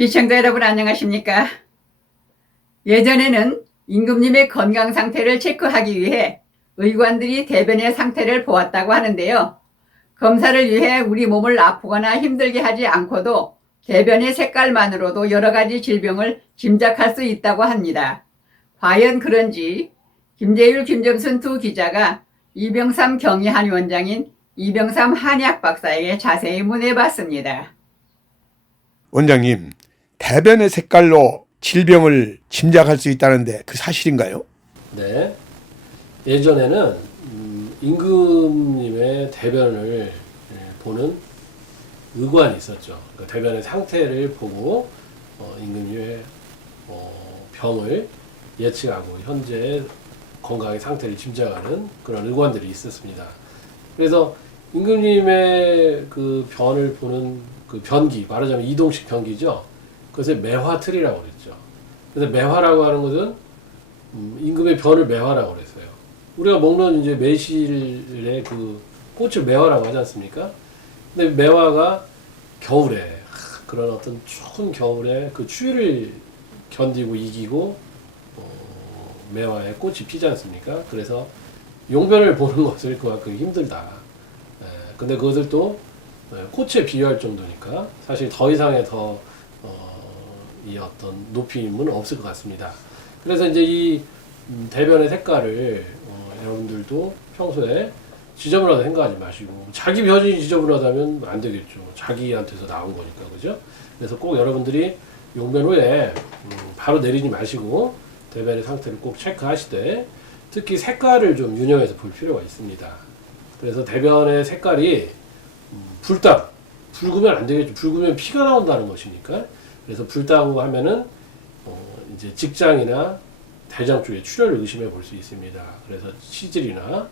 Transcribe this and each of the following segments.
시청자 여러분 안녕하십니까? 예전에는 임금님의 건강 상태를 체크하기 위해 의관들이 대변의 상태를 보았다고 하는데요. 검사를 위해 우리 몸을 아프거나 힘들게 하지 않고도 대변의 색깔만으로도 여러 가지 질병을 짐작할 수 있다고 합니다. 과연 그런지 김재율, 김점순 두 기자가 이병삼 경희한의원장인 이병삼 한의학 박사에게 자세히 문의해봤습니다. 원장님, 대변의 색깔로 질병을 짐작할 수 있다는데 그 사실인가요? 네. 예전에는 임금님의 대변을 보는 의관이 있었죠. 그러니까 대변의 상태를 보고 임금님의 병을 예측하고 현재 건강의 상태를 짐작하는 그런 의관들이 있었습니다. 그래서 임금님의 그 변을 보는 그 변기, 말하자면 이동식 변기죠. 그것을 매화틀이라고 그랬죠. 그래서 매화라고 하는 것은 임금의 변을 매화라고 그랬어요. 우리가 먹는 이제 매실의 그 꽃을 매화라고 하지 않습니까? 근데 매화가 겨울에 그런 어떤 추운 겨울에 그 추위를 견디고 이기고 매화의 꽃이 피지 않습니까? 그래서 용변을 보는 것을 그만큼 힘들다. 근데 그것을 또 꽃에 비유할 정도니까 사실 더 이상의 이 어떤 높임은 없을 것 같습니다. 그래서 이제 이 대변의 색깔을 여러분들도 평소에 지저분하다 생각하지 마시고, 자기 변이 지저분하다면 안 되겠죠. 자기한테서 나온 거니까, 그죠? 그래서 꼭 여러분들이 용변 후에 바로 내리지 마시고 대변의 상태를 꼭 체크하시되, 특히 색깔을 좀 유념해서 볼 필요가 있습니다. 그래서 대변의 색깔이 붉으면 안 되겠죠. 붉으면 피가 나온다는 것이니까. 그래서 붉다고 하면은 이제 직장이나 대장 쪽에 출혈을 의심해 볼 수 있습니다. 그래서 치질이나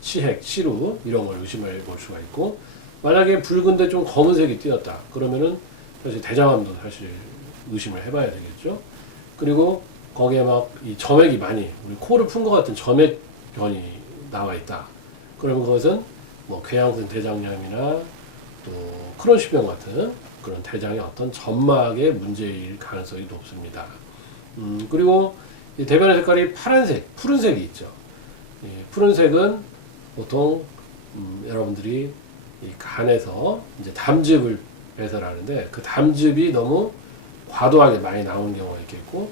치핵, 치루 이런 걸 의심해 볼 수가 있고, 만약에 붉은데 좀 검은색이 띄었다 그러면은 사실 대장암도 사실 의심을 해봐야 되겠죠. 그리고 거기에 막 이 점액이 많이, 우리 코를 푼 것 같은 점액변이 나와 있다. 그러면 그것은 뭐 궤양성 대장염이나 또 크론시병 같은 그런 대장의 어떤 점막의 문제일 가능성이 높습니다. 그리고 이 대변의 색깔이 파란색, 푸른색이 있죠. 이 푸른색은 보통 여러분들이 이 간에서 이제 담즙을 배설하는데 그 담즙이 너무 과도하게 많이 나오는 경우가 있겠고,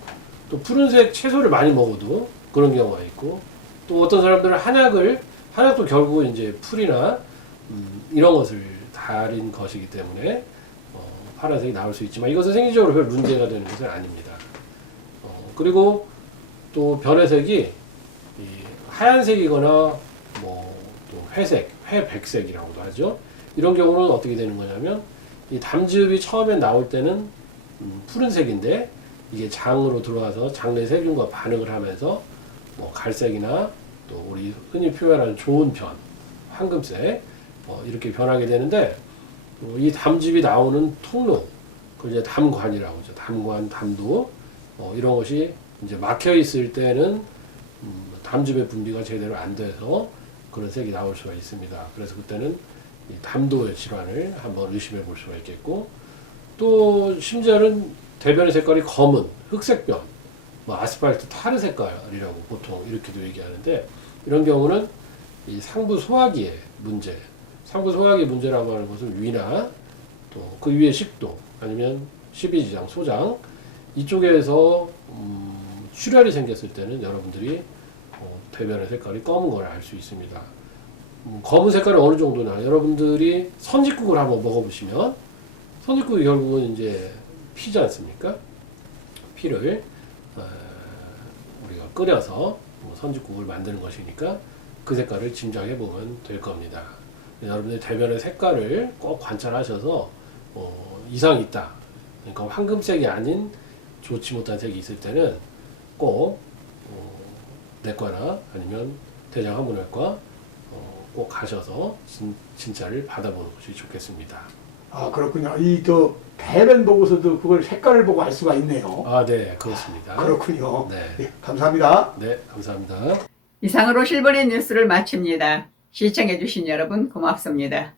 또 푸른색 채소를 많이 먹어도 그런 경우가 있고, 또 어떤 사람들은 한약도 결국은 이제 풀이나 이런 것을 달인 것이기 때문에 파란색이 나올 수 있지만 이것은 생리적으로 별 문제가 되는 것은 아닙니다. 그리고 또 변의 색이 하얀색이거나 뭐 또 회색, 회백색이라고도 하죠. 이런 경우는 어떻게 되는 거냐면 이 담즙이 처음에 나올 때는 푸른색인데 이게 장으로 들어와서 장내 세균과 반응을 하면서 뭐 갈색이나 또 우리 흔히 표현하는 좋은 변, 황금색 이렇게 변하게 되는데, 이 담즙이 나오는 통로, 그걸 이제 담관이라고 하죠. 담관, 담도 이런 것이 이제 막혀 있을 때는 담즙의 분비가 제대로 안 돼서 그런 색이 나올 수가 있습니다. 그래서 그때는 이 담도의 질환을 한번 의심해 볼 수가 있겠고, 또 심지어는 대변의 색깔이 검은 흑색변, 뭐 아스팔트 타르 색깔이라고 보통 이렇게도 얘기하는데, 이런 경우는 이 상부 소화기의 문제, 상부 소화기 문제라고 하는 것은 위나 또 그 위에 식도 아니면 십이지장, 소장 이쪽에서 출혈이 생겼을 때는 여러분들이 대변의 색깔이 검은 걸 알 수 있습니다. 검은 색깔이 어느 정도나, 여러분들이 선짓국을 한번 먹어보시면, 선짓국이 결국은 이제 피지 않습니까? 피를 우리가 끓여서 선짓국을 만드는 것이니까 그 색깔을 짐작해 보면 될 겁니다. 여러분들 대변의 색깔을 꼭 관찰하셔서 이상이 있다, 그러니까 황금색이 아닌 좋지 못한 색이 있을 때는 꼭 내과나 아니면 대장학문외과 꼭 가셔서 진찰을 받아보는 것이 좋겠습니다. 아, 그렇군요. 대변 보고서도 그걸 색깔을 보고 알 수가 있네요. 아, 네, 그렇습니다. 그렇군요. 네. 네, 감사합니다. 네, 감사합니다. 이상으로 실버린 뉴스를 마칩니다. 시청해주신 여러분 고맙습니다.